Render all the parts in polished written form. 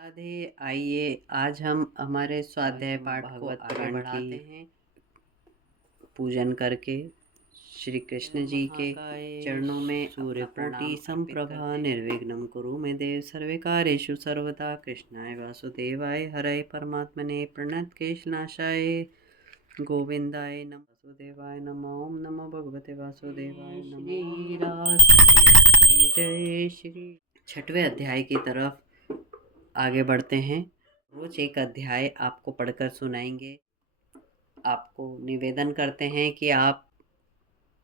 राधे। आइए आज हम हमारे स्वाध्याय पाठ को आगे बढ़ाते हैं, पूजन करके श्री कृष्ण जी के चरणों में सूर्यकोटि संप्रभा निर्विघ्नं कुरु मे देव सर्वे कार्येषु सर्वदा कृष्णाय वासुदेवाय हरये परमात्मने प्रणतक्लेशनाशाय गोविंदाय नमः। वासुदेवाय नमः। ओम नमो भगवते वासुदेवाय नमः। जय जय श्री। छठवें अध्याय की तरफ आगे बढ़ते हैं। रोज एक अध्याय आपको पढ़कर सुनाएंगे। आपको निवेदन करते हैं कि आप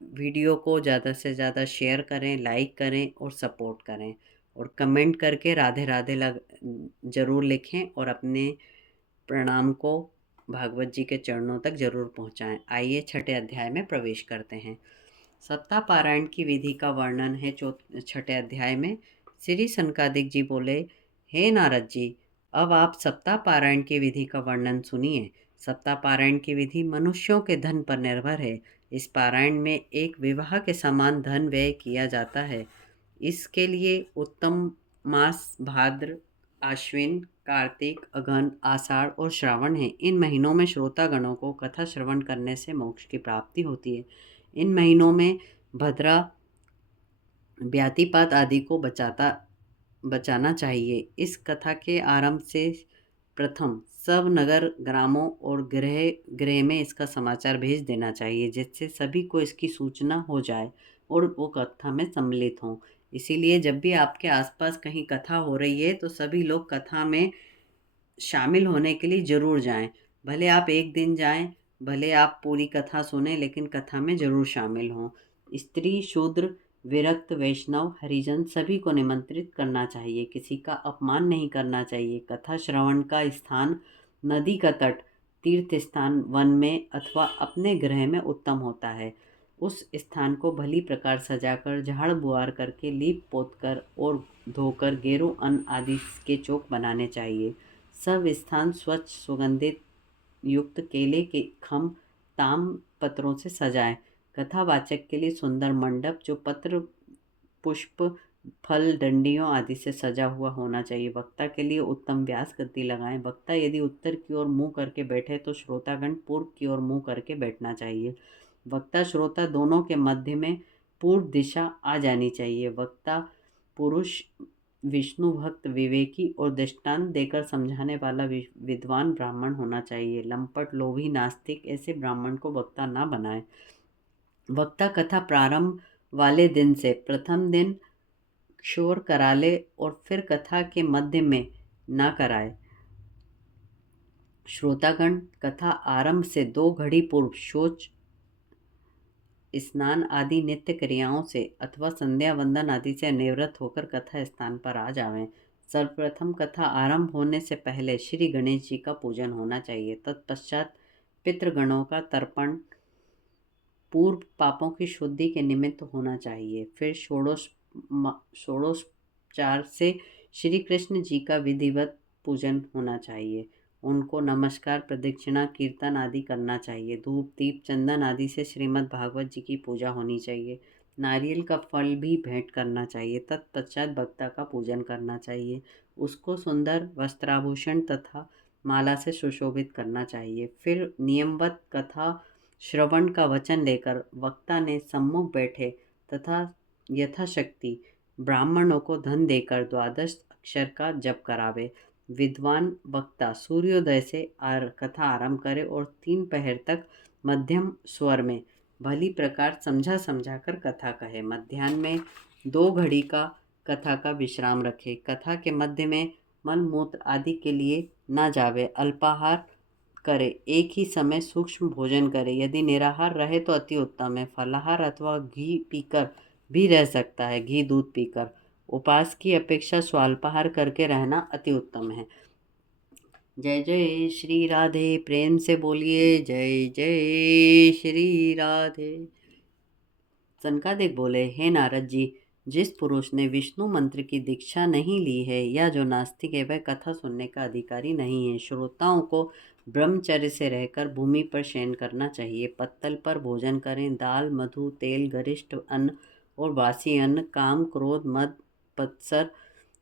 वीडियो को ज़्यादा से ज़्यादा शेयर करें, लाइक करें और सपोर्ट करें और कमेंट करके राधे राधे ज़रूर लिखें और अपने प्रणाम को भागवत जी के चरणों तक ज़रूर पहुंचाएं। आइए छठे अध्याय में प्रवेश करते हैं। सप्ताह पारायण की विधि का वर्णन है छठे अध्याय में। श्री सनकादिक जी बोले, हे नारद जी, अब आप सप्ताह पारायण की विधि का वर्णन सुनिए। सप्ताह पारायण की विधि मनुष्यों के धन पर निर्भर है। इस पारायण में एक विवाह के समान धन व्यय किया जाता है। इसके लिए उत्तम मास भाद्र, आश्विन, कार्तिक, अगहन, आषाढ़ और श्रावण है। इन महीनों में श्रोतागणों को कथा श्रवण करने से मोक्ष की प्राप्ति होती है। इन महीनों में भद्रा, व्यातिपात आदि को बचाना चाहिए। इस कथा के आरंभ से प्रथम सब नगर, ग्रामों और गृह गृह में इसका समाचार भेज देना चाहिए, जिससे सभी को इसकी सूचना हो जाए और वो कथा में सम्मिलित हों। इसीलिए जब भी आपके आसपास कहीं कथा हो रही है तो सभी लोग कथा में शामिल होने के लिए ज़रूर जाएं। भले आप एक दिन जाएं, भले आप पूरी कथा सुने, लेकिन कथा में ज़रूर शामिल हों। स्त्री, शूद्र, विरक्त, वैष्णव, हरिजन सभी को निमंत्रित करना चाहिए। किसी का अपमान नहीं करना चाहिए। कथा श्रवण का स्थान नदी का तट, तीर्थ स्थान, वन में अथवा अपने गृह में उत्तम होता है। उस स्थान को भली प्रकार सजाकर, झाड़ बुआर करके, लीप पोत कर और धोकर गेरू अन्न आदि के चौक बनाने चाहिए। सब स्थान स्वच्छ, सुगंधित युक्त केले के खम, ताम पत्रों से सजाएं। कथावाचक के लिए सुंदर मंडप जो पत्र, पुष्प, फल, डंडियों आदि से सजा हुआ होना चाहिए। वक्ता के लिए उत्तम व्यास गद्दी लगाएं। वक्ता यदि उत्तर की ओर मुंह करके बैठे तो श्रोतागण पूर्व की ओर मुंह करके बैठना चाहिए। वक्ता श्रोता दोनों के मध्य में पूर्व दिशा आ जानी चाहिए। वक्ता पुरुष विष्णु भक्त, विवेकी और दृष्टांत देकर समझाने वाला विद्वान ब्राह्मण होना चाहिए। लंपट, लोभी, नास्तिक ऐसे ब्राह्मण को वक्ता ना बनाए। वक्ता कथा प्रारंभ वाले दिन से प्रथम दिन शोर करा ले और फिर कथा के मध्य में ना कराए। श्रोतागण कथा आरंभ से 2 घड़ी पूर्व शौच, स्नान आदि नित्य क्रियाओं से अथवा संध्या वंदन आदि से निवृत्त होकर कथा स्थान पर आ जावें। सर्वप्रथम कथा आरंभ होने से पहले श्री गणेश जी का पूजन होना चाहिए। तत्पश्चात पितृगणों का तर्पण पूर्व पापों की शुद्धि के निमित्त होना चाहिए। फिर षोडशोपचार से श्री कृष्ण जी का विधिवत पूजन होना चाहिए। उनको नमस्कार, प्रदक्षिणा, कीर्तन आदि करना चाहिए। धूप, दीप, चंदन आदि से श्रीमद् भागवत जी की पूजा होनी चाहिए। नारियल का फल भी भेंट करना चाहिए। तत्पश्चात वक्ता का पूजन करना चाहिए। उसको सुंदर वस्त्राभूषण तथा माला से सुशोभित करना चाहिए। फिर नियमवत कथा श्रवण का वचन लेकर वक्ता ने सम्मुख बैठे तथा यथाशक्ति ब्राह्मणों को धन देकर 12 अक्षर का जप करावे। विद्वान वक्ता सूर्योदय से कथा आरंभ करे और 3 पहर तक मध्यम स्वर में भली प्रकार समझा कर कथा कहे। मध्याह्न में 2 घड़ी का कथा का विश्राम रखे। कथा के मध्य में मल मूत्र आदि के लिए न जावे। अल्पाहार करे। एक ही समय सूक्ष्म भोजन करे। यदि निराहार रहे तो अति उत्तम है। फलाहार अथवा घी पीकर भी रह सकता है। घी दूध पीकर। उपास की अपेक्षा स्वाल्पाहार करके रहना अति उत्तम है। जय जय श्री राधे। प्रेम से बोलिए जय जय श्री राधे। सनकादिक बोले, हे नारद जी, जिस पुरुष ने विष्णु मंत्र की दीक्षा नहीं ली है या जो नास्तिक है वह कथा सुनने का अधिकारी नहीं है। श्रोताओं को ब्रह्मचर्य से रहकर भूमि पर शयन करना चाहिए। पत्तल पर भोजन करें। दाल, मधु, तेल, गरिष्ठ अन्न और बासी अन्न, काम, क्रोध, मद, पत्सर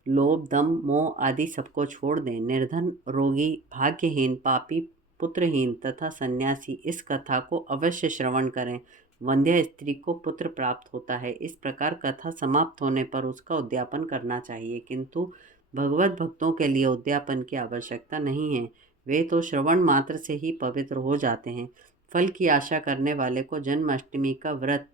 लोभ, दम, मोह आदि सबको छोड़ दें। निर्धन, रोगी, भाग्यहीन, पापी, पुत्रहीन तथा सन्यासी इस कथा को अवश्य श्रवण करें। वंध्या स्त्री को पुत्र प्राप्त होता है। इस प्रकार कथा समाप्त होने पर उसका उद्यापन करना चाहिए, किंतु भगवत भक्तों के लिए उद्यापन की आवश्यकता नहीं है। वे तो श्रवण मात्र से ही पवित्र हो जाते हैं। फल की आशा करने वाले को जन्माष्टमी का व्रत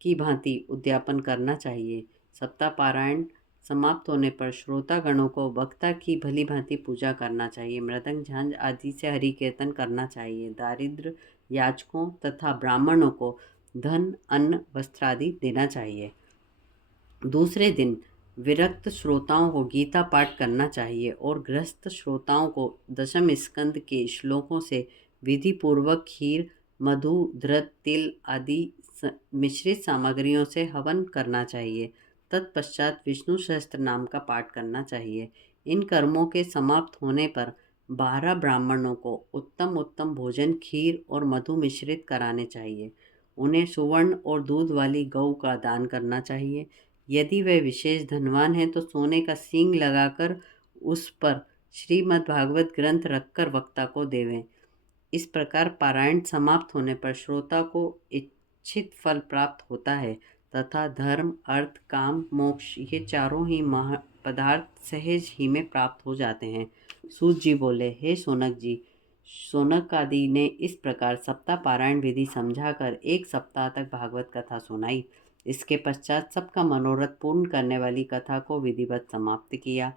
की भांति उद्यापन करना चाहिए। सप्ताह पारायण समाप्त होने पर श्रोतागणों को वक्ता की भली भांति पूजा करना चाहिए। मृदंग, झांझ आदि से हरि कीर्तन करना चाहिए। दारिद्र याचकों तथा ब्राह्मणों को धन, अन्न, वस्त्रादि देना चाहिए। दूसरे दिन विरक्त श्रोताओं को गीता पाठ करना चाहिए और गृहस्थ श्रोताओं को दशम स्कंद के श्लोकों से विधि पूर्वक खीर, मधु, घृत, तिल आदि मिश्रित सामग्रियों से हवन करना चाहिए। तत्पश्चात विष्णु सहस्त्र नाम का पाठ करना चाहिए। इन कर्मों के समाप्त होने पर 12 ब्राह्मणों को उत्तम उत्तम भोजन, खीर और मधु मिश्रित कराने चाहिए। उन्हें सुवर्ण और दूध वाली गऊ का दान करना चाहिए। यदि वे विशेष धनवान हैं तो सोने का सींग लगाकर उस पर श्रीमद् भागवत ग्रंथ रखकर वक्ता को देवें। इस प्रकार पारायण समाप्त होने पर श्रोता को इच्छित फल प्राप्त होता है तथा धर्म, अर्थ, काम, मोक्ष ये चारों ही पदार्थ सहज ही में प्राप्त हो जाते हैं। सूत जी बोले, हे सोनक जी, सोनक आदि ने इस प्रकार सप्ताह पारायण विधि समझाकर 1 सप्ताह तक भागवत कथा सुनाई। इसके पश्चात सबका मनोरथ पूर्ण करने वाली कथा को विधिवत समाप्त किया।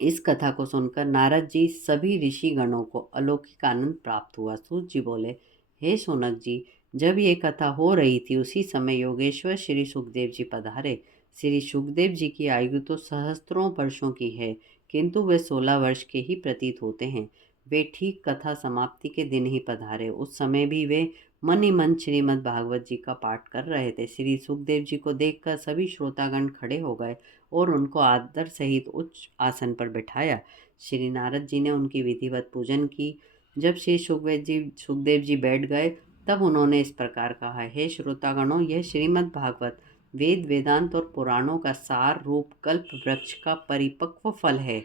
इस कथा को सुनकर नारद जी सभी ऋषि गणों को अलौकिक आनंद प्राप्त हुआ। सूत जी बोले, हे सोनक जी, जब ये कथा हो रही थी उसी समय योगेश्वर श्री सुखदेव जी पधारे। श्री सुखदेव जी की आयु तो सहस्त्रों वर्षों की है, किंतु वे 16 वर्ष के ही प्रतीत होते हैं। वे ठीक कथा समाप्ति के दिन ही पधारे। उस समय भी वे मन ही मन श्रीमद् भागवत जी का पाठ कर रहे थे। श्री सुखदेव जी को देखकर सभी श्रोतागण खड़े हो गए और उनको आदर सहित उच्च आसन पर बिठाया। श्री नारद जी ने उनकी विधिवत पूजन की। जब श्री सुखदेव जी बैठ गए तब उन्होंने इस प्रकार कहा, हे श्रोतागणों, यह श्रीमद् भागवत वेद, वेदांत और पुराणों का सार रूप कल्प वृक्ष का परिपक्व फल है।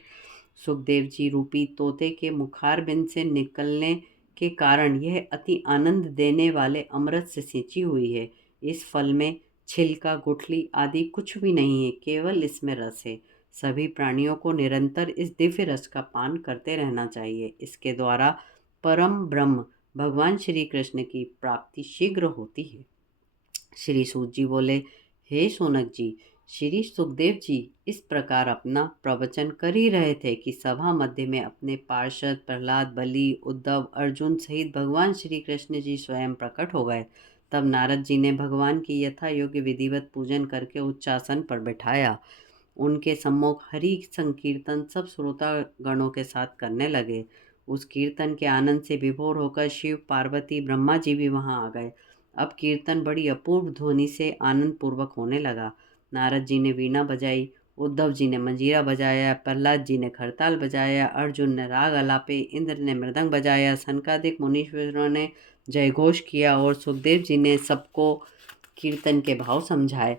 सुखदेव जी रूपी तोते के मुखारबिंद से निकलने के कारण यह अति आनंद देने वाले अमृत से सिंची हुई है। इस फल में छिलका, गुठली आदि कुछ भी नहीं है, केवल इसमें रस है। सभी प्राणियों को निरंतर इस दिव्य रस का पान करते रहना चाहिए। इसके द्वारा परम ब्रह्म भगवान श्री कृष्ण की प्राप्ति शीघ्र होती है। श्री सूत जी बोले, हे सोनक जी, श्री सुखदेव जी इस प्रकार अपना प्रवचन कर ही रहे थे कि सभा मध्य में अपने पार्षद प्रहलाद, बलि, उद्धव, अर्जुन सहित भगवान श्री कृष्ण जी स्वयं प्रकट हो गए। तब नारद जी ने भगवान की यथा योग्य विधिवत पूजन करके उच्चासन पर बैठाया। उनके सम्मुख हरि संकीर्तन सब श्रोता गणों के साथ करने लगे। उस कीर्तन के आनंद से विभोर होकर शिव, पार्वती, ब्रह्मा जी भी वहां आ गए। अब कीर्तन बड़ी अपूर्व ध्वनि से आनंद पूर्वक होने लगा। नारद जी ने वीणा बजाई, उद्धव जी ने मंजीरा बजाया, प्रहलाद जी ने खरताल बजाया, अर्जुन ने राग अलापे, इंद्र ने मृदंग बजाया, सनकादिक मुनीश्वरों ने जयघोष किया और सुखदेव जी ने सबको कीर्तन के भाव समझाए।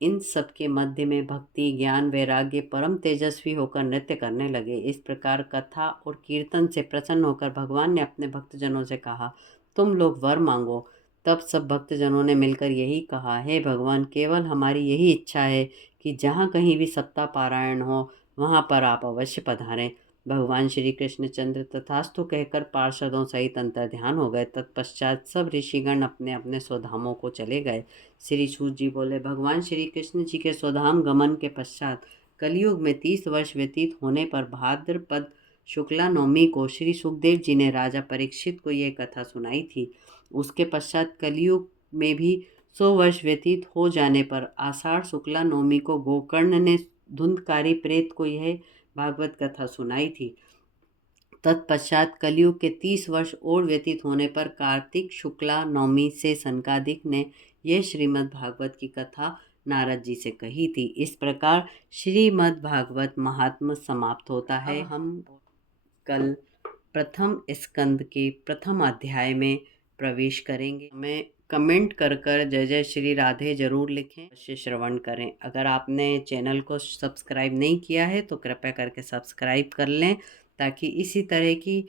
इन सब के मध्य में भक्ति, ज्ञान, वैराग्य परम तेजस्वी होकर नृत्य करने लगे। इस प्रकार कथा और कीर्तन से प्रसन्न होकर भगवान ने अपने भक्तजनों से कहा, तुम लोग वर मांगो। तब सब भक्तजनों ने मिलकर यही कहा, हे भगवान, केवल हमारी यही इच्छा है कि जहाँ कहीं भी सप्ताह पारायण हो वहाँ पर आप अवश्य पधारें। भगवान श्री कृष्णचंद्र तथास्तु कहकर पार्षदों सहित अंतर्ध्यान हो गए। तत्पश्चात सब ऋषिगण अपने अपने स्वधामों को चले गए। श्री सूत जी बोले, भगवान श्री कृष्ण जी के स्वधाम गमन के पश्चात कलयुग में 30 वर्ष व्यतीत होने पर भाद्रपद शुक्ला नवमी को श्री सुखदेव जी ने राजा परीक्षित को यह कथा सुनाई थी। उसके पश्चात कलयुग में भी 100 वर्ष व्यतीत हो जाने पर आषाढ़ शुक्ला नवमी को गोकर्ण ने धुंधकारी प्रेत को यह भागवत कथा सुनाई थी। तत्पश्चात कलयुग के 30 वर्ष और व्यतीत होने पर कार्तिक शुक्ला नवमी से सनकादिक ने यह श्रीमद् भागवत की कथा नारद जी से कही थी। इस प्रकार श्रीमद् भागवत महात्म्य समाप्त होता है। हम कल प्रथम स्कंद के प्रथम अध्याय में प्रवेश करेंगे। हमें कमेंट कर कर जय जय श्री राधे ज़रूर लिखें, अवश्य श्रवण करें। अगर आपने चैनल को सब्सक्राइब नहीं किया है तो कृपया करके सब्सक्राइब कर लें, ताकि इसी तरह की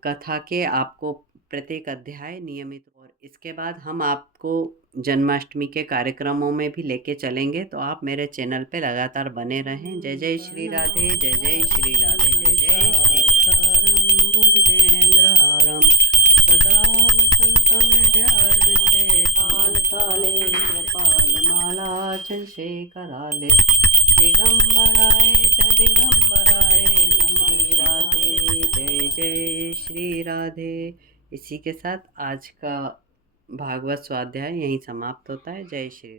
कथा के आपको प्रत्येक अध्याय नियमित। और इसके बाद हम आपको जन्माष्टमी के कार्यक्रमों में भी लेके चलेंगे, तो आप मेरे चैनल पे लगातार बने रहें। जय जय श्री राधे, जय जय श्री राधे, जय जय श्री कृष्ण। भुजगेन्द्रहारम सदा वसन्तं हृदयारविन्दे काले कृपालमालाचं शेखराले दिगंबराय च दिगंबराय नमः राधे। जय जय श्री राधे। इसी के साथ आज का भागवत स्वाध्याय यहीं समाप्त होता है। जय श्री।